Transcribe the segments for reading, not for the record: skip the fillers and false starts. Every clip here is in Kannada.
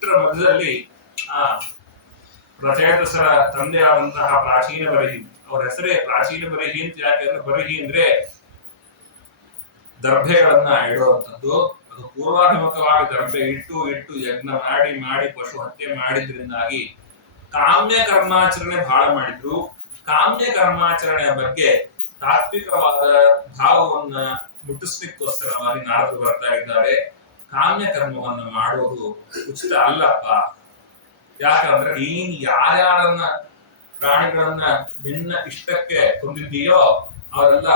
ಇಷ್ಟರ ಮಧ್ಯದಲ್ಲಿ ಆ ರಚಯಿತಸರ ತಂದೆಯಾದಂತಹ ಪ್ರಾಚೀನ ಬರಹಿ, ಅವರ ಹೆಸರೇ ಪ್ರಾಚೀನ ಬರಹಿ ಅಂತ ಯಾಕೆಂದ್ರೆ ಬರಹಿ ಅಂದ್ರೆ ದರ್ಭೆಗಳನ್ನ ಇಡುವಂಥದ್ದು. ಅದು ಪೂರ್ವಾಭಿಮುಖವಾಗಿ ದರ್ಭೆ ಇಟ್ಟು ಯಜ್ಞ ಮಾಡಿ ಪಶು ಹತ್ಯೆ ಮಾಡಿದ್ರಿಂದಾಗಿ ಕಾಮ್ಯ ಕರ್ಮಾಚರಣೆ ಬಹಳ ಮಾಡಿದ್ರು. ಕಾಮ್ಯ ಕರ್ಮಾಚರಣೆಯ ಬಗ್ಗೆ ತಾತ್ವಿಕವಾದ ಭಾವವನ್ನ ಮುಟ್ಟಿಸ್ಲಿಕ್ಕೋಸ್ಕರವಾಗಿ ನಾರದರು ಬರ್ತಾ ಇದ್ದಾರೆ. ಕಾಮ್ಯ ಕರ್ಮವನ್ನು ಮಾಡುವುದು ಉಚಿತ ಅಲ್ಲಪ್ಪ. ಯಾಕಂದ್ರೆ ನೀನ್ ಯಾರ್ಯಾರನ್ನ ಪ್ರಾಣಿಗಳನ್ನ ನಿನ್ನ ಇಷ್ಟಕ್ಕೆ ಹೊಂದಿದ್ದೀಯೋ ಅವರೆಲ್ಲ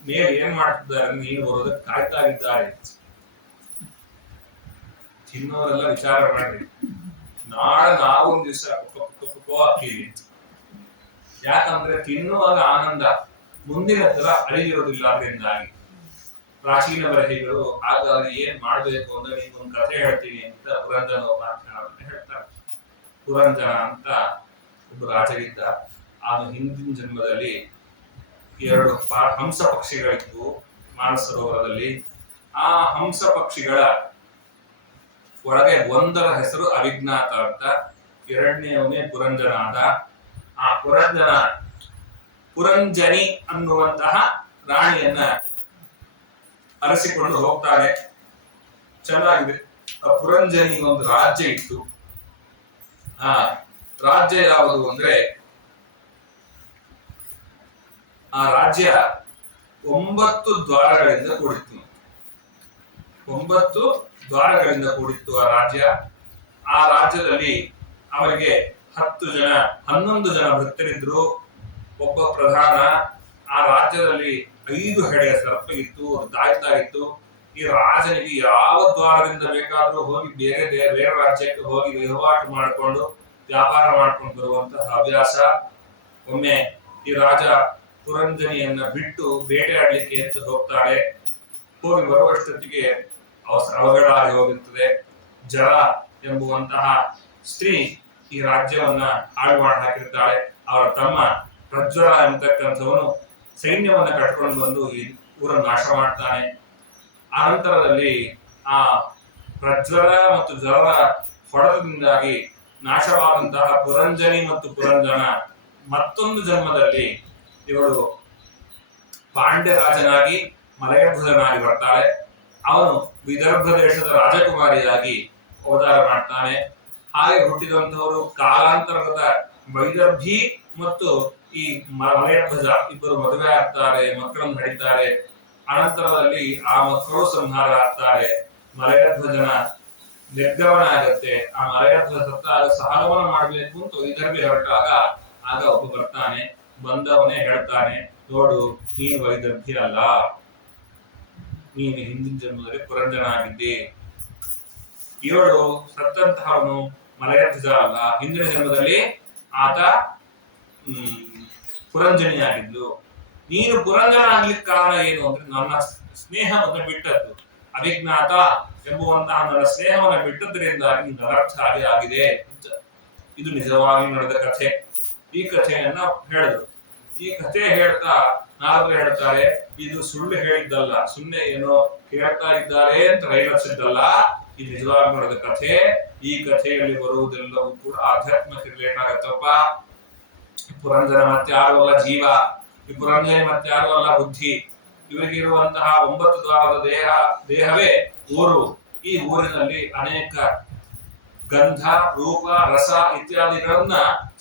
ಮೇಲೆ ಏನ್ ಮಾಡ್ತಿದ್ದಾರೆ, ನೀನು ಬರೋದಕ್ಕೆ ಕಾಯ್ತಾ ಇದ್ದಾರೆ. ತಿನ್ನೋರೆಲ್ಲ ವಿಚಾರ ಮಾಡ್ರಿ, ನಾಳೆ ನಾವೊಂದ್ ದಿವಸ ಹಾಕ್ತೀವಿ. ಯಾಕಂದ್ರೆ ತಿನ್ನುವಾಗ ಆನಂದ ಮುಂದಿನ ತರ ಅಳಿದಿರೋದಿಲ್ಲ. ಅದರಿಂದಾಗಿ ಪ್ರಾಚೀನ ಬರಹಿಗಳು ಹಾಗಾದ್ರೆ ಏನ್ ಮಾಡ್ಬೇಕು ಅಂದ್ರೆ ನಿಮ್ಗೊಂದು ಕಥೆ ಹೇಳ್ತೀನಿ ಅಂತ ಪುರಂಜನ ಉಪಾಖ್ಯಾನವನ್ನು ಹೇಳ್ತಾರೆ. ಪುರಂಜನ ಅಂತ ಒಬ್ಬ ರಾಜರಿದ್ದ. ಅವನು ಹಿಂದಿನ ಜನ್ಮದಲ್ಲಿ 2 ಹಂಸ ಪಕ್ಷಿಗಳಿದ್ವು ಮಾನಸರೋವರದಲ್ಲಿ. ಆ ಹಂಸ ಪಕ್ಷಿಗಳ ಒಳಗೆ ಒಂದರ ಹೆಸರು ಅವಿಜ್ಞಾತ ಅಂತ, ಎರಡನೇವನೇ ಪುರಂಜನ ಆದ. ಆ ಪುರಂಜನಿ ಅನ್ನುವಂತಹ ರಾಣಿಯನ್ನ ಅರಸಿಕೊಂಡು ಹೋಗ್ತಾರೆ. ಚೆನ್ನಾಗಿದೆ. ಆ ಪುರಂಜನಿ ಒಂದು ರಾಜ್ಯ ಇತ್ತು. ಆ ರಾಜ್ಯ ಯಾವುದು ಅಂದ್ರೆ ಆ ರಾಜ್ಯ 9 ದ್ವಾರಗಳಿಂದ ಕೂಡಿತ್ತು. 9 ದ್ವಾರಗಳಿಂದ ಕೂಡಿತ್ತು ಆ ರಾಜ್ಯ. ಆ ರಾಜ್ಯದಲ್ಲಿ ಅವರಿಗೆ 11 ಜನ ಭಕ್ತರಿದ್ರು, ಒಬ್ಬ ಪ್ರಧಾನ. ಆ ರಾಜ್ಯದಲ್ಲಿ 5 ಹೆಡೆಯ ಸರ್ಪ ಇತ್ತು, ಅದು ಕಾಯ್ತಾ ಇತ್ತು. ಈ ರಾಜನಿಗೆ ಯಾವ ದ್ವಾರದಿಂದ ಬೇಕಾದ್ರೂ ಹೋಗಿ ಬೇರೆ ರಾಜ್ಯಕ್ಕೆ ಹೋಗಿ ವಹಿವಾಟು ಮಾಡಿಕೊಂಡು ವ್ಯಾಪಾರ ಮಾಡ್ಕೊಂಡು ಬರುವಂತಹ ಹವ್ಯಾಸ. ಒಮ್ಮೆ ಈ ರಾಜ ಪುರಂಜನಿಯನ್ನ ಬಿಟ್ಟು ಬೇಟೆಯಾಡ್ಲಿಕ್ಕೆ ಅಂತ ಹೋಗ್ತಾರೆ. ಹೋಗಿ ಬರುವಷ್ಟೊತ್ತಿಗೆ ಅವಘಡಾಗಿ ಹೋಗಿರ್ತದೆ. ಜರ ಎಂಬುವಂತಹ ಸ್ತ್ರೀ ಈ ರಾಜ್ಯವನ್ನ ಹಾಳು ಮಾಡಿ ಹಾಕಿರ್ತಾಳೆ. ಅವರ ತಮ್ಮ ಪ್ರಜ್ವರ ಎಂಬತಕ್ಕಂಥವನು ಸೈನ್ಯವನ್ನ ಕಟ್ಕೊಂಡು ಬಂದು ಈ ಊರನ್ನು ನಾಶ ಮಾಡ್ತಾನೆ. ಆ ನಂತರದಲ್ಲಿ ಆ ಪ್ರಜ್ವರ ಮತ್ತು ಜರರ ಹೊಡೆತದಿಂದಾಗಿ ನಾಶವಾದಂತಹ ಪುರಂಜನಿ ಮತ್ತು ಪುರಂಜನ ಮತ್ತೊಂದು ಜನ್ಮದಲ್ಲಿ ಇವಳು ಪಾಂಡ್ಯ ರಾಜನಾಗಿ ಮಲಯಧ್ವಜನಾಗಿ ಬರ್ತಾಳೆ. ಅವನು ವಿದರ್ಭ ದೇಶದ ರಾಜಕುಮಾರಿಯಾಗಿ ಅವತಾರ ಮಾಡ್ತಾನೆ. ಹಾಗೆ ಹುಟ್ಟಿದಂತವರು ಕಾಲಾಂತರದ ವೈದರ್ಭಿ ಮತ್ತು ಈ ಮಲಯಧ್ವಜ ಇಬ್ಬರು ಮದುವೆ ಆಗ್ತಾರೆ, ಮಕ್ಕಳನ್ನು ಹಡಿತಾರೆ. ಅನಂತರದಲ್ಲಿ ಆ ಮಕ್ಕಳು ಸಂಹಾರ ಆಗ್ತಾರೆ. ಮಲಯಧ್ವಜನ ನಿರ್ಗಮನ ಆಗತ್ತೆ. ಆ ಮಲಯಧ್ವಜ ಸತ್ತಾಗ ಸಹಗಮನ ಮಾಡಬೇಕು ಅಂತ ವೈದರ್ಭಿ ಹೊರಟಾಗ ಆಗ ಒಬ್ಬ ಬರ್ತಾನೆ. ಬಂದವನೇ ಹೇಳ್ತಾನೆ, ನೋಡು ನೀನು ವೈದರ್ಭಿ ಅಲ್ಲ, ನೀನು ಹಿಂದಿನ ಜನ್ಮದಲ್ಲಿ ಪುರಂಜನ ಆಗಿದ್ದೆ. ಇವಳು ಸತ್ತಂತಹವನು ಮಲಯಧ್ವಜ ಅಲ್ಲ, ಹಿಂದಿನ ಜನ್ಮದಲ್ಲಿ ಆತ ಪುರಂಜನಿ ಆಗಿದ್ಲು. ನೀನು ಪುರಂಜನ ಆಗ್ಲಿಕ್ಕೆ ಕಾರಣ ಏನು ಅಂದ್ರೆ ನನ್ನ ಸ್ನೇಹವನ್ನು ಬಿಟ್ಟದ್ದು, ಅವಿಜ್ಞಾತ ಎಂಬುವಂತಹ ನನ್ನ ಸ್ನೇಹವನ್ನು ಬಿಟ್ಟದ್ರಿಂದಾಗಿ ನಿನ್ನ ಅನರ್ಥ ಆಗಿದೆ. ಇದು ನಿಜವಾಗಿ ನಡೆದ ಕಥೆ. ಈ ಕಥೆಯನ್ನ ಹೇಳಿದ್ರು. ಈ ಕಥೆ ಹೇಳ್ತಾ ನಾರದರು ಹೇಳ್ತಾರೆ, ಇದು ಸುಳ್ಳು ಹೇಳಿದ್ದಲ್ಲ, ಸುಮ್ಮನೆ ಏನೋ ಹೇಳ್ತಾ ಇದ್ದಾರೆ ಅಂತ ರೈಲಸಿದ್ದಲ್ಲ, ಇದು ನಿಜವಾಗಿ ನಡೆದ ಕಥೆ. ಈ ಕಥೆಯಲ್ಲಿ ಬರುವುದೆಲ್ಲವೂ ಕೂಡ ಆಧ್ಯಾತ್ಮಕ್ಕೆ ರಿಲೇಟ್ ಆಗತ್ತಪ್ಪ. ಪುರಂಜನ ಮತ್ಯಾರು ಅಲ್ಲ ಜೀವ, ಈ ಪುರಂಜನಿ ಮತ್ಯಾರು ಅಲ್ಲ ಬುದ್ಧಿ. ಇವರಿಗಿರುವಂತಹ 9 ದ್ವಾರದ ದೇಹವೇ ಊರು. ಈ ಊರಿನಲ್ಲಿ ಅನೇಕ ಗಂಧ, ರೂಪ, ರಸ ಇತ್ಯಾದಿಗಳನ್ನ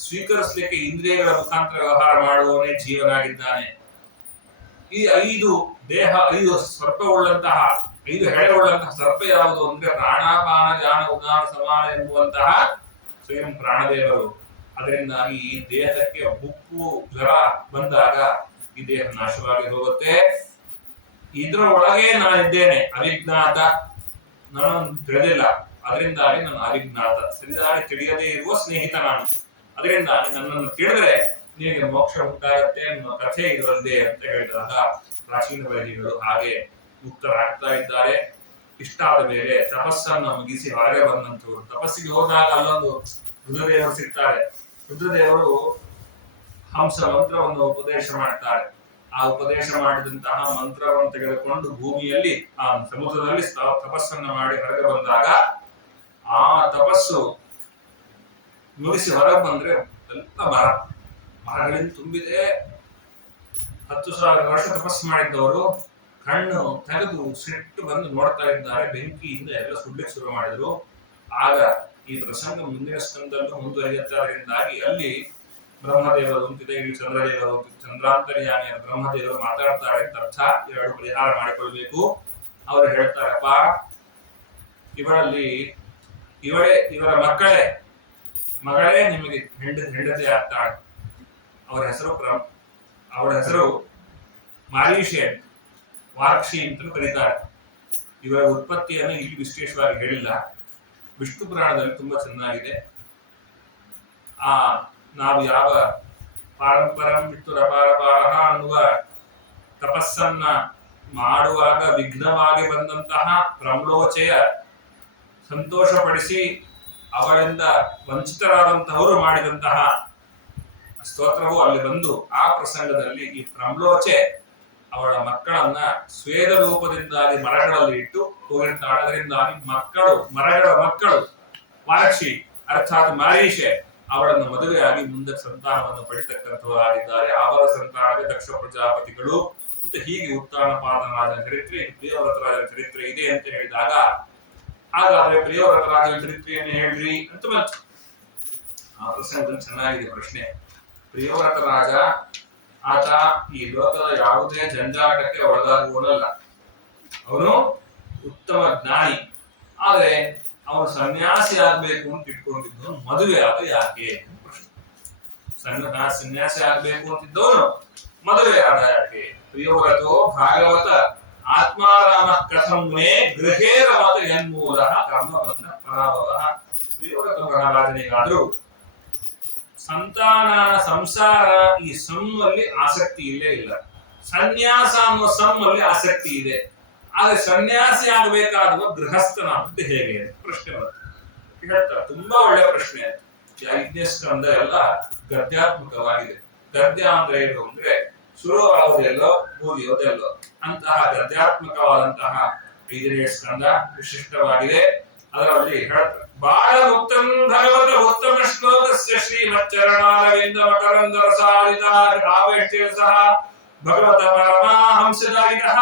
ಸ್ವೀಕರಿಸಲಿಕ್ಕೆ ಇಂದ್ರಿಯಗಳ ಮುಖಾಂತರ ವ್ಯವಹಾರ ಮಾಡುವವನೇ ಜೀವನಾಗಿದ್ದಾನೆ. ಈ 5 ದೇಹ, 5 ಸರ್ಪವುಳ್ಳಂತಹ 5 ಹೆಡೆಯುಳ್ಳಂತಹ ಸರ್ಪ ಯಾವುದು ಅಂದ್ರೆ ಪ್ರಾಣಾಪಾನ ಜ್ಞಾನ ಉದಾನ ಸಮಾನ ಎನ್ನುವಂತಹ ಸ್ವಯಂ ಪ್ರಾಣದೇವರು. ಅದರಿಂದಾಗಿ ಈ ದೇಹಕ್ಕೆ ಹುಪ್ಪು ಜ್ವರ ಬಂದಾಗ ಈ ದೇಹ ನಾಶವಾಗಿ ಹೋಗುತ್ತೆ. ಇದ್ರ ಒಳಗೆ ನಾನಿದ್ದೇನೆ, ಅವಿಜ್ಞಾತ, ನಾನು ತಿಳಿದಿಲ್ಲ, ಅದರಿಂದಾಗಿ ನಾನು ಅವಿಜ್ಞಾತ, ಸರಿದಾಗಿ ತಿಳಿಯದೇ ಇರುವ ಸ್ನೇಹಿತ ನಾನು. ಅದರಿಂದಾಗಿ ನನ್ನನ್ನು ತಿಳಿದ್ರೆ ನಿನಗೆ ಮೋಕ್ಷ ಉಂಟಾಗತ್ತೆ ಅನ್ನೋ ಕಥೆ ಇದರದ್ದೇ ಅಂತ ಹೇಳಿದಾಗ ಪ್ರಾಚೀನ ಬರಹಿಗಳು ಹಾಗೆ ಮುಕ್ತರಾಗ್ತಾ ಇದ್ದಾರೆ. ಇಷ್ಟಾದ ಮೇಲೆ ತಪಸ್ಸನ್ನು ಮುಗಿಸಿ ಹೊರಗೆ ಬಂದಂತವರು ತಪಸ್ಸಿಗೆ ಹೋದಾಗ ಅಲ್ಲೊಂದು ರುದ್ರದೇವರು ಸಿಗ್ತಾರೆ. ರುದ್ರದೇವರು ಹಂಸ ಮಂತ್ರವನ್ನು ಉಪದೇಶ ಮಾಡ್ತಾರೆ. ಆ ಉಪದೇಶ ಮಾಡಿದಂತಹ ಮಂತ್ರವನ್ನು ತೆಗೆದುಕೊಂಡು ಭೂಮಿಯಲ್ಲಿ ಆ ಸಮುದ್ರದಲ್ಲಿ ತಪಸ್ಸನ್ನು ಮಾಡಿ ಹೊರಗೆ ಬಂದಾಗ ಆ ತಪಸ್ಸು ಮುಗಿಸಿ ಹೊರಗೆ ಬಂದ್ರೆ ಎಲ್ಲ ಮರಗಳಿಂದ ತುಂಬಿದೆ. 10,000 ವರ್ಷ ತಪಸ್ಸು ಮಾಡಿದ್ದವರು ಕಣ್ಣು ತೆಗೆದು ಸಿಟ್ಟು ಬಂದು ನೋಡ್ತಾ ಇದ್ದಾರೆ. ಬೆಂಕಿಯಿಂದ ಎಲ್ಲ ಸುಡ್ಲಿಕ್ಕೆ ಶುರು ಮಾಡಿದ್ರು. ಆಗ ಈ ಪ್ರಸಂಗ ಮುಂದಿನ ಸ್ಕಂದಲ್ಲೂ ಮುಂದುವರಿಯುತ್ತಾರಿಂದಾಗಿ ಅಲ್ಲಿ ಬ್ರಹ್ಮದೇವರು ಅಂತಿದೆ, ಇಲ್ಲಿ ಚಂದ್ರದೇವರು ಅಂತಿದೆ. ಚಂದ್ರಾಂತರ್ಯಾಮಿಯ ಬ್ರಹ್ಮದೇವರು ಮಾತಾಡ್ತಾರೆ ಅಂತ ಅರ್ಥ. ಎರಡು ಪರಿಹಾರ ಮಾಡಿಕೊಳ್ಬೇಕು. ಅವರು ಹೇಳ್ತಾರಪ್ಪ, ಇವರ ಮಗಳೇ ನಿಮಗೆ ಹೆಂಡತಿ ಆಗ್ತಾಳೆ. ಅವಳ ಹೆಸರು ಮಾರೀಷೆ, ವಾರ್ಕ್ಷಿ ಅಂತ ಕರೀತಾರೆ. ಇವರ ಉತ್ಪತ್ತಿಯನ್ನು ಇಲ್ಲಿ ವಿಶೇಷವಾಗಿ ಹೇಳಿಲ್ಲ. ವಿಷ್ಣು ಪುರಾಣದಲ್ಲಿ ತುಂಬಾ ಚೆನ್ನಾಗಿದೆ. ನಾವು ಯಾವ ಪಾರಂಪರಂ ವಿಷ್ಣುರಪಾರಪಾರ ಅನ್ನುವ ತಪಸ್ಸನ್ನ ಮಾಡುವಾಗ ವಿಘ್ನವಾಗಿ ಬಂದಂತಹ ಪ್ರಮ್ಲೋಚೆಯ ಸಂತೋಷಪಡಿಸಿ ಅವಳಿಂದ ವಂಚಿತರಾದಂತಹವರು ಮಾಡಿದಂತಹ ಸ್ತೋತ್ರವು ಅಲ್ಲಿ ಬಂದು ಆ ಪ್ರಸಂಗದಲ್ಲಿ ಈ ಪ್ರಮ್ಲೋಚೆ ಅವಳ ಮಕ್ಕಳನ್ನ ಸ್ವೇದ ರೂಪದಿಂದಾಗಿ ಮರಗಳಲ್ಲಿ ಇಟ್ಟು ಹೋಗಿರ್ತಾಳೆ. ಅದರಿಂದಾಗಿ ಮರಗಳ ಮಕ್ಕಳು ವಾರಕ್ಷಿ ಅರ್ಥಾತ್ ಮಾರೀಷೆ ಅವಳನ್ನು ಮದುವೆಯಾಗಿ ಮುಂದೆ ಸಂತಾನವನ್ನು ಪಡಿತಕ್ಕಂಥವರಾಗಿದ್ದಾರೆ. ಅವರ ಸಂತಾನವೇ ದಕ್ಷ ಪ್ರಜಾಪತಿಗಳು ಅಂತ. ಹೀಗೆ ಉತ್ತಾನಪಾದರಾಜನ ಚರಿತ್ರೆ, ಪ್ರಿಯವ್ರತರಾಜನ ಚರಿತ್ರೆ ಇದೆ ಅಂತ ಹೇಳಿದಾಗ, ಹಾಗಾದ್ರೆ ಪ್ರಿಯವ್ರತರಾಜನ ಚರಿತ್ರೆಯನ್ನು ಹೇಳ್ರಿ ಅಂತ ಬಂತು. ಆ ಪ್ರಸಂಗದಲ್ಲಿ ಚೆನ್ನಾಗಿದೆ ಪ್ರಶ್ನೆ. ಪ್ರಿಯವ್ರತ ರಾಜ ಆತ ಈ ಲೋಕದ ಯಾವುದೇ ಜಂಜಾಟಕ್ಕೆ ಒಳಗಾಗುವನಲ್ಲ. ಅವನು ಉತ್ತಮ ಜ್ಞಾನಿ. ಆದ್ರೆ ಅವನು ಸನ್ಯಾಸಿ ಆಗ್ಬೇಕು ಅಂತ ಇಟ್ಕೊಂಡಿದ್ದು, ಮದುವೆ ಆಗ ಯಾಕೆ ಪ್ರಶ್ನೆ. ಸನ್ಯಾಸಿ ಆಗ್ಬೇಕು ಅಂತಿದ್ದವನು ಮದುವೆ ಆದ ಯಾಕೆ? ಪ್ರಿಯವ್ರತೋ ಭಾಗವತ ಆತ್ಮಾರಾಮ ಕಥಂ ಮೇ ಗೃಹೇ ರಮತ ಯನ್ಮೂಲ ಕರ್ಮಬಂಧ ಪರಾಭವ. ಪ್ರಿಯವ್ರತ ಮಹಾರಾಜನಿಗಾದ್ರೂ ಸಂತಾನ ಸಂಸಾರ ಈ ಸಮ್ಮಲ್ಲಿ ಆಸಕ್ತಿ ಇಲ್ಲೇ ಇಲ್ಲ. ಸನ್ಯಾಸ ಅನ್ನೋ ಸಮ್ಮಲ್ಲಿ ಆಸಕ್ತಿ ಇದೆ. ಆದ್ರೆ ಸನ್ಯಾಸಿ ಆಗಬೇಕಾದ ಗೃಹಸ್ಥನಾದದ್ದು ಹೇಗೆ ಪ್ರಶ್ನೆ ಹೇಳ್ತಾರೆ. ತುಂಬಾ ಒಳ್ಳೆ ಪ್ರಶ್ನೆ. ಯಜ್ಞಸ್ಕಂದ ಎಲ್ಲ ಗದ್ಯಾತ್ಮಕವಾಗಿದೆ. ಗದ್ಯ ಅಂದ್ರೆ ಏನು ಅಂದ್ರೆ ಶುರು ಆಗೋದೆಲ್ಲೋ ಮುಗಿಯೋದೆಲ್ಲೋ ಅಂತಹ ಗದ್ಯಾತ್ಮಕವಾದಂತಹ 5ನೇ ಸ್ಕಂದ ವಿಶಿಷ್ಟವಾಗಿದೆ. ಅದರಲ್ಲಿ ಹೇಳ್ತಾರೆ, ಬಾಳ ಉತ್ತಮ ಭಗವತ ಉತ್ತಮ ಶ್ಲೋಕಸ್ಯ ಶ್ರೀಮಚ್ಚರಣಾರವಿಂದ ಮಕರಂದ ರಸಾದಿತ ರಾವೇಷ್ಟೇ ಸಹ ಭಗವತ ಪರಮಹಂಸದಾಯಿತಃ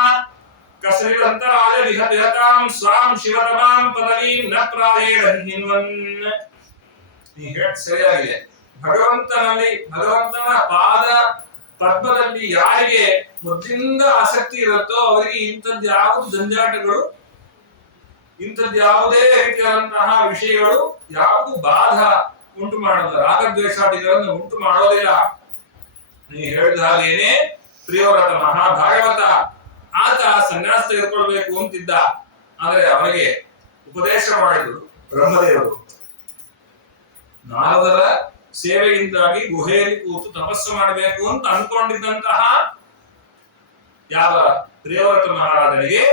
ಕಸರಿರಂತರಾಯ ವಿಹತಾಂ ಸ್ವಾಂ ಶಿವತಮಾಂ ಪದವೀಂ ನ ಪ್ರಾಯೇಣ ಹಿನ್ವನ್. ಈ ಹೇಟ್ ಸರಿಯಾಗಿದೆ. ಭಗವಂತನ ಪಾದ ಪದ್ಮದಲ್ಲಿ ಯಾರಿಗೆ ಮೊದಲಿಂದ ಆಸಕ್ತಿ ಇರುತ್ತೋ ಅವರಿಗೆ ಇಂಥದ್ದು ಯಾವುದು ಜಂಜಾಟಗಳು, ಇಂಥದ್ದು ಯಾವುದೇ ರೀತಿಯಾದಂತಹ ವಿಷಯಗಳು ಯಾವುದು ಬಾಧ ಉಂಟು ಮಾಡಲ್ಲ, ರಾಗದ್ವೇಷಾದಿಗಳನ್ನು ಉಂಟು ಮಾಡೋದಿಲ್ಲ. ನೀವು ಹೇಳಿದ ಹಾಗೇನೆ ಪ್ರಿಯವ್ರತ ಮಹಾಭಾಗವತ ಆತ ಸನ್ಯಾಸ ತೆಗೆದುಕೊಳ್ಬೇಕು ಅಂತಿದ್ದ. ಆದರೆ ಅವನಿಗೆ ಉಪದೇಶ ಮಾಡಿದ್ರು ಬ್ರಹ್ಮದೇವರು. ನಾರದರ ಸೇವೆಯಿಂದಾಗಿ ಗುಹೆಯಲ್ಲಿ ಕೂತು ತಪಸ್ಸು ಮಾಡಬೇಕು ಅಂತ ಅನ್ಕೊಂಡಿದ್ದಂತಹ ಯಾವ ಪ್ರಿಯವ್ರತ ಮಹಾರಾಜನಿಗೆ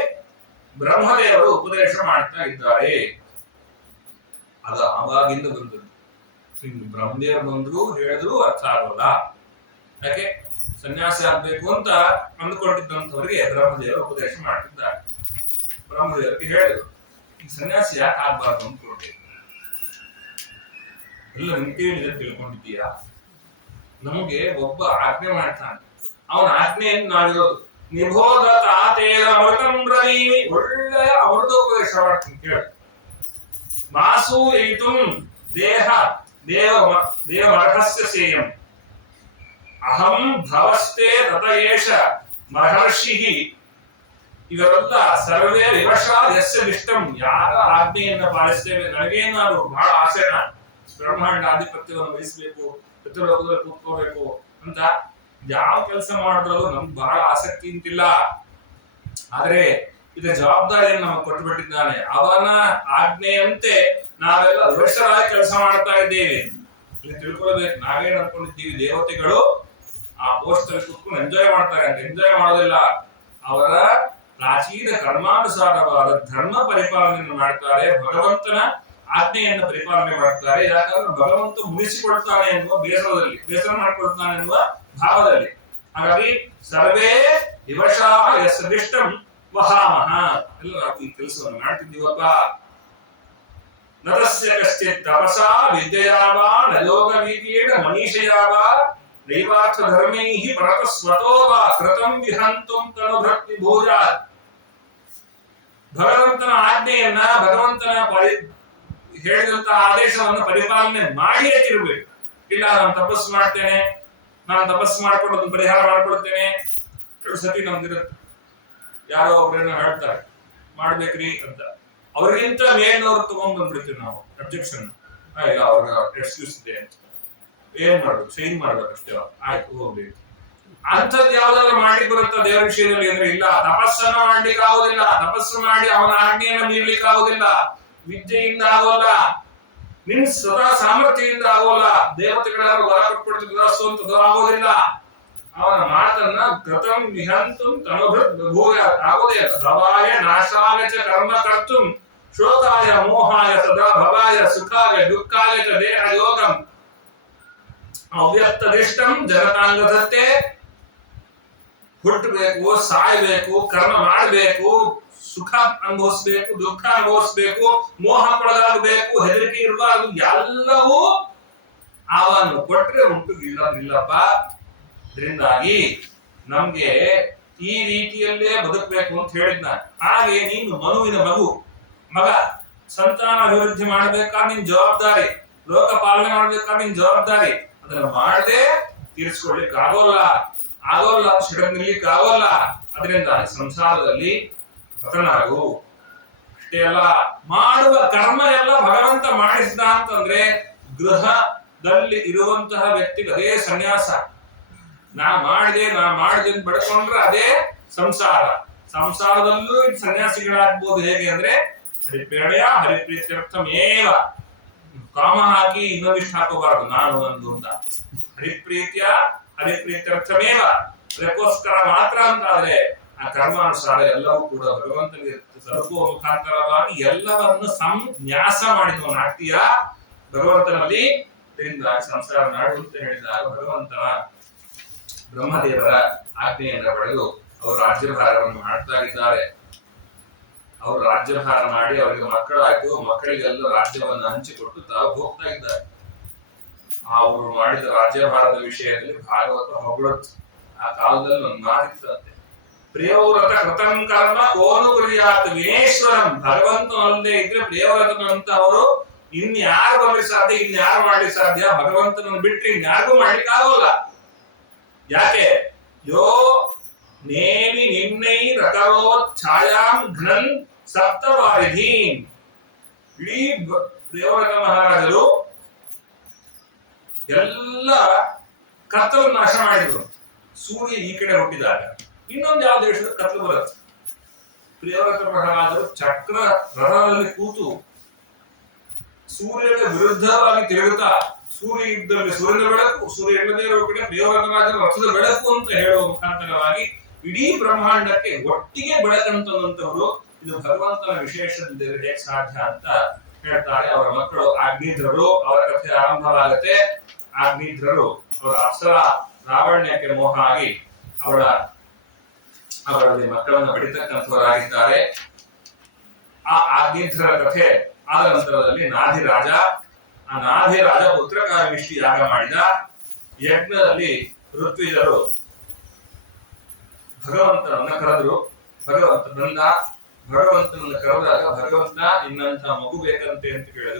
ಬ್ರಹ್ಮದೇವರು ಉಪದೇಶ ಮಾಡ್ತಾ ಇದ್ದಾರೆ. ಅದು ಆವಾಗಿಂದ ಬಂದದ್ದು. ಬ್ರಹ್ಮದೇವರು ಬಂದ್ರು ಹೇಳಿದ್ರು ಅರ್ಥ ಆಗೋಲ್ಲ. ಯಾಕೆ? ಸನ್ಯಾಸಿ ಆಗ್ಬೇಕು ಅಂತ ಅಂದ್ಕೊಂಡಿದ್ದಂಥವ್ರಿಗೆ ಬ್ರಹ್ಮದೇವರು ಉಪದೇಶ ಮಾಡ್ತಿದ್ದಾರೆ. ಬ್ರಹ್ಮದೇವರಿಗೆ ಹೇಳಿದ್ರು, ಈ ಸನ್ಯಾಸಿ ಯಾಕೆ ಆಗ್ಬಾರ್ದು ಅಂದ್ಕೊಂಡೆ? ಎಲ್ಲ ನಿಂತೇಳಿದೆ ತಿಳ್ಕೊಂಡಿದ್ದೀಯಾ? ನಮಗೆ ಒಬ್ಬ ಆಜ್ಞೆ ಮಾಡ್ತಾನೆ, ಅವನ ಆಜ್ಞೆಯನ್ನು ನಾವಿರೋದು. ನಿಬೋಧ ತಾತೇನ ಅಮೃತಂ ಬ್ರವೀಮಿ, ಒಳ್ಳೆಯ ಅಮೃತೋಪದೇಶ ಮಾಡ್ತೀನಿ ಕೇಳು. ಮಾಸು ಏತುಂ ದೇವಮರ್ಹಸ್ಯ ಸೇಯಂ ಅಹಂ ಭವಸ್ತೆ ತತಯೇಷ ಮಹರ್ಷಿ. ಇವರೆಲ್ಲ ಸರ್ವೇ ವಿವಶಾ ಯಸ್ಯ ವಿಷ್ಟಂ, ಯಾರ ಆಜ್ಞೆಯನ್ನ ಪಾಲಿಸ್ತೇವೆ. ನನಗೇನಾದ್ರು ಬಹಳ ಆಸೆನ ಬ್ರಹ್ಮಾಂಡ ಆಧಿಪತ್ಯವನ್ನು ವಹಿಸಬೇಕು, ಪಿತೃಲೋಕದಲ್ಲಿ ಕೂತ್ಕೋಬೇಕು ಅಂತ ಯಾವ ಕೆಲಸ ಮಾಡಿದ್ರಲ್ಲೂ ನಮ್ಗೆ ಬಹಳ ಆಸಕ್ತಿ ಅಂತಿಲ್ಲ. ಆದ್ರೆ ಇದರ ಜವಾಬ್ದಾರಿಯನ್ನು ನಮಗೆ ಕೊಟ್ಟುಬಿಟ್ಟಿದ್ದಾನೆ. ಅವನ ಆಜ್ಞೆಯಂತೆ ನಾವೆಲ್ಲ ವಿವಶರಾಗಿ ಕೆಲಸ ಮಾಡ್ತಾ ಇದ್ದೇವೆ. ಇಲ್ಲಿ ತಿಳ್ಕೊಳ್ಬೇಕು, ನಾವೇನ್ ಅನ್ಕೊಂಡಿದ್ದೀವಿ, ದೇವತೆಗಳು ಆ ಪೋಸ್ಟ್ ಅಲ್ಲಿ ಕೂತ್ಕೊಂಡು ಎಂಜಾಯ್ ಮಾಡ್ತಾರೆ ಅಂತ. ಎಂಜಾಯ್ ಮಾಡೋದಿಲ್ಲ. ಅವರ ಪ್ರಾಚೀನ ಕರ್ಮಾನುಸಾರವಾದ ಧರ್ಮ ಪರಿಪಾಲನೆಯನ್ನು ಮಾಡ್ತಾರೆ. ಭಗವಂತನ ಆಜ್ಞೆಯನ್ನು ಪರಿಪಾಲನೆ ಮಾಡ್ತಾರೆ. ಯಾಕಂದ್ರೆ ಭಗವಂತ ಮುನಿಸಿಕೊಳ್ತಾನೆ ಎನ್ನುವ ಬೇಸರ ಮಾಡಿಕೊಳ್ತಾನೆ ಎನ್ನುವ ಭಾವದಲ್ಲಿ. ಹಾಗಾಗಿ ಸರ್ವೇ ವಿವಶಾಃ ಯಸ್ಯದಿಷ್ಟಂ ವಹಾಮಹ. ಎಲ್ಲ ನಾವು ಈ ಕೆಲಸವನ್ನು ಮಾಡ್ತಿದ್ದೀವಪ್ಪ. ನತಸ್ಯ ಕಶ್ಚಿತ್ ತಪಸಾ ವಿದ್ಯೆಯಾ ವಾ ನ ಯೋಗವೀರ್ಯೇಣ ಮನೀಷಯಾ ವಾ ನೈವಾರ್ಥ ಧರ್ಮೈಃ ಪರತಃ ಸ್ವತೋ ವಾ ಕೃತಂ ವಿಹಂತುಂ ತನುಭೃತ್ ವಿಭೂಯಾತ್. ಭಗವಂತನ ಆಜ್ಞೆಯನ್ನ, ಭಗವಂತನ ಹೇಳಿದಂತಹ ಆದೇಶವನ್ನು ಪರಿಪಾಲನೆ ಮಾಡಿಯೇ ತಿರುಗಬೇಕು. ಇಲ್ಲ ನಾನು ತಪಸ್ಸು ಮಾಡ್ತೇನೆ, ನಾನು ತಪಸ್ಸು ಮಾಡ್ಕೊಂಡು ಅದನ್ನು ಪರಿಹಾರ ಮಾಡ್ಕೊಳ್ತೇನೆ. ಕೆಲವು ಸತಿ ನಮ್ದಿರುತ್ತೆ, ಯಾರೋ ಒಬ್ಬರನ್ನ ಹೇಳ್ತಾರೆ ಮಾಡ್ಬೇಕ್ರಿ ಅಂತ, ಅವ್ರಿಗಿಂತ ಮೇಲ್ನವ್ರು ತಗೊಂಡ್ ಬಂದ್ಬಿಡ್ತೀವಿ ನಾವು ಅಬ್ಜೆಕ್ಷನ್. ಇಲ್ಲ ಅವ್ರಿಗೆ ಎಕ್ಸ್ಕ್ಯೂಸ್ ಇದೆ ಅಂತ, ಏನ್ ಮಾಡ್ಬೇಕು, ಸೈನ್ ಮಾಡ್ಬೇಕು ಅಷ್ಟೇ, ಆಯ್ತು ಹೋಗ್ಬೇಕು. ಅಂಥದ್ದು ಯಾವ್ದಾದ್ರು ಮಾಡ್ಲಿಕ್ಕೆ ಬರುತ್ತಾ ದೇವರ ವಿಷಯದಲ್ಲಿ ಅಂದ್ರೆ ಇಲ್ಲ. ತಪಸ್ಸನ್ನು ಮಾಡ್ಲಿಕ್ಕೆ ಆಗೋದಿಲ್ಲ, ತಪಸ್ಸು ಮಾಡಿ ಅವನ ಆಜ್ಞೆಯನ್ನು ಮೀರ್ಲಿಕ್ಕೆ ಆಗೋದಿಲ್ಲ, ವಿದ್ಯೆಯಿಂದ ಆಗೋಲ್ಲ, ನಿನ್ ಸ್ವತಃ ಸಾಮರ್ಥ್ಯದಿಂದ ಆಗೋಲ್ಲ, ದೇವತೆಗಳೆಲ್ಲ ವರ ಕೊಟ್ಬಿಡ್ತಿದ್ದು ಆಗೋದಿಲ್ಲ. ಅವನ ಮಾತನ್ನ ಕೃತಂ ವಿಹಂತುಂ ತನುಭೃತ್ ಭೂಯಾತ್ ಆಗೋದೇ ಇಲ್ಲ. ಭವಾಯ ನಾಶಾಯ ಚ ಕರ್ಮ ಕರ್ತುಂ ಶೋಕಾಯ ಮೋಹಾಯ ಸದಾ ಭವಾಯ ಸುಖಾಯ ದುಃಖಾಯ ಚ ದೇಹ ಯೋಗಂ ಅವ್ಯಕ್ತ ದಿಷ್ಟಂ ಜಗತಾಂಗಧತ್ತೆ. ಹುಟ್ಟಬೇಕು, ಸಾಯ್ಬೇಕು, ಕರ್ಮ ಮಾಡಬೇಕು, ಸುಖ ಅನುಭವಿಸ್ಬೇಕು, ದುಃಖ ಅನುಭವಿಸ್ಬೇಕು, ಮೋಹಕ್ಕೊಳಗಾಗಬೇಕು, ಹೆದರಿಕೆ ಇರಬಾರದು, ಎಲ್ಲವೂ ಅವನು ಕೊಟ್ರೆ ಉಂಟು, ಇಲ್ಲಪ್ಪ. ಇದರಿಂದಾಗಿ ನಮ್ಗೆ ಈ ರೀತಿಯಲ್ಲೇ ಬದುಕಬೇಕು ಅಂತ ಹೇಳಿದ್ನ. ಹಾಗೆ ನೀನು ಮನುವಿನ ಮಗ ಸಂತಾನ ಅಭಿವೃದ್ಧಿ ಮಾಡಬೇಕಾದ್ರೆ ನಿನ್ ಜವಾಬ್ದಾರಿ, ಲೋಕ ಪಾಲನೆ ಮಾಡ್ಬೇಕಾದ್ರೆ ನಿನ್ ಜವಾಬ್ದಾರಿ. ಅದನ್ನ ಮಾಡದೆ ತೀರಿಸ್ಕೊಳ್ಲಿಕ್ಕೆ ಆಗೋಲ್ಲ, ಸಿಡಂಗಿರ್ಲಿಕ್ಕೆ ಆಗೋಲ್ಲ. ಅದರಿಂದ ಸಂಸಾರದಲ್ಲಿ ಪತನಾಗು. ಅಷ್ಟೇ ಅಲ್ಲ, ಮಾಡುವ ಕರ್ಮ ಎಲ್ಲ ಭಗವಂತ ಮಾಡಿಸಿದ ಅಂತಂದ್ರೆ ಗೃಹದಲ್ಲಿ ಇರುವಂತಹ ವ್ಯಕ್ತಿಗೆ ಅದೇ ಸನ್ಯಾಸ. ನಾ ಮಾಡಿದೆ ಅಂತ ಬಡ್ಕೊಂಡ್ರೆ ಅದೇ ಸಂಸಾರ. ಸಂಸಾರದಲ್ಲೂ ಸನ್ಯಾಸಿಗಳಾಗ್ಬೋದು. ಹೇಗೆ ಅಂದ್ರೆ ಹರಿಪ್ರೇಣೆಯ ಹರಿಪ್ರೀತ್ಯರ್ಥಮೇವ. ಕಾಮ ಹಾಕಿ ಇನ್ನೊಂದಿಷ್ಟು ಹಾಕೋಬಾರ್ದು, ನಾನು ಒಂದು ಅಂತ. ಹರಿಪ್ರೀತ್ಯರ್ಥಮೇವ, ಅದಕ್ಕೋಸ್ಕರ ಮಾತ್ರ ಅಂತ ಆದ್ರೆ ಆ ಕರ್ಮಾನುಸಾರ ಎಲ್ಲವೂ ಕೂಡ ಭಗವಂತನಿಗೆ ತಲುಪುವ ಮುಖಾಂತರವಾಗಿ ಎಲ್ಲವನ್ನು ಸಂನ್ಯಾಸ ಮಾಡಿದವನಾಗ್ತೀಯ ಭಗವಂತನಲ್ಲಿ. ಇದರಿಂದ ಸಂಸಾರ ನಾಡು ಅಂತ ಹೇಳಿದಾಗ ಭಗವಂತನ ಬ್ರಹ್ಮದೇವರ ಆಜ್ಞೆಯನ್ನು ಪಡೆದು ಅವರು ರಾಜ್ಯಭಾರವನ್ನು ಮಾಡ್ತಾ ಇದ್ದಾರೆ. ಅವರು ರಾಜ್ಯಭಾರ ಮಾಡಿ ಅವರಿಗೆ ಮಕ್ಕಳಾಯ್ತು, ಮಕ್ಕಳಿಗೆಲ್ಲ ರಾಜ್ಯವನ್ನು ಹಂಚಿಕೊಟ್ಟು ತಾವು ಹೋಗ್ತಾ ಇದ್ದಾರೆ. ಅವರು ಮಾಡಿದ ರಾಜ್ಯಭಾರದ ವಿಷಯದಲ್ಲಿ ಭಾಗವತ ಹೊಗಳುತ್ತೆ. ಆ ಕಾಲದಲ್ಲಿ ಒಂದು ಮಾತಿತ್ತಂತೆ, ಪ್ರಿಯವ್ರತ ಕೃತಂ ಕರ್ಮ ಕೋನು ಕುರಿಯಾತ್ ವಿನೇಶ್ವರಂ. ಭಗವಂತನಲ್ಲದೆ ಇದ್ರೆ ಪ್ರಿಯವ್ರತನಂತ ಅವರು ಇನ್ಯಾರು ಬರ್ಲಿಕ್ಕೆ ಸಾಧ್ಯ, ಇನ್ಯಾರು ಮಾಡ್ಲಿಕ್ಕೆ ಸಾಧ್ಯ? ಭಗವಂತನನ್ನು ಬಿಟ್ಟರೆ ಇನ್ಯಾರಿಗೂ ಮಾಡ್ಲಿಕ್ಕೆ ಆಗೋಲ್ಲ. ಯಾಕೆ? ಯೋ ನೇಮಿ ನಿನ್ನೈ ರಕರೋ ಛಾಯಾಂ ಘ್ನನ್ ಸಪ್ತವಾರಿಧೀನ್. ಇಡೀ ದೇವರತ ಮಹಾರಾಜರು ಎಲ್ಲ ಕತ್ತಲು ನಾಶ ಮಾಡಿದ್ರು. ಸೂರ್ಯ ಈ ಕಡೆ ಹುಟ್ಟಿದಾಗ ಇನ್ನೊಂದು ಯಾವ ದೇಶದ ಕತ್ತಲು ಬರುತ್ತೆ. ಪ್ರಿಯವ್ರತ ಮಹಾರಾಜರು ಚಕ್ರ ರಥದಲ್ಲಿ ಕೂತು ಸೂರ್ಯನ ವಿರುದ್ಧವಾಗಿ ತಿರುಗುತ್ತಾ, ಸೂರ್ಯ ಇದ್ದಲ್ಲಿ ಸೂರ್ಯನ ಬೆಳಕು, ಸೂರ್ಯ ಇಲ್ಲದೇ ಇರುವ ಕಡೆ ಪ್ರಿಯವ್ರತರಾಜರ ರಥದ ಬೆಳಕು ಅಂತ ಹೇಳುವ ಮುಖಾಂತರವಾಗಿ ಇಡೀ ಬ್ರಹ್ಮಾಂಡಕ್ಕೆ ಒಟ್ಟಿಗೆ ಬೆಳಕಂತಂತವರು. ಇದು ಭಗವಂತನ ವಿಶೇಷದಿಂದ ಹೇಗೆ ಸಾಧ್ಯ ಅಂತ ಹೇಳ್ತಾರೆ. ಅವರ ಮಕ್ಕಳು ಅಗ್ನಿಧ್ರರು, ಅವರ ಕಥೆ ಆರಂಭವಾಗುತ್ತೆ. ಅಗ್ನಿಧ್ರರು ಅವರ ಅಪ್ಸರ ಲಾವಣ್ಯಕ್ಕೆ ಮೋಹ ಆಗಿ ಅವರಲ್ಲಿ ಮಕ್ಕಳನ್ನು ಪಡಿತಕ್ಕಂಥವರಾಗಿದ್ದಾರೆ. ಆ ಅಗ್ನಿಧ್ರ ಕಥೆ ಆದ ನಂತರದಲ್ಲಿ ನಾಧಿರಾಜ ಪುತ್ರಕಾರ್ಮಿಷ್ಟಿ ಯಾಗ ಮಾಡಿದ. ಯಜ್ಞದಲ್ಲಿ ಋತ್ವಿಜರು ಭಗವಂತನನ್ನ ಕರೆದ್ರು. ಭಗವಂತನನ್ನ ಕರೆದಾಗ ಭಗವಂತ ಇನ್ನಂತ ಮಗು ಬೇಕಂತೆ ಅಂತ ಕೇಳಿದ್ರು.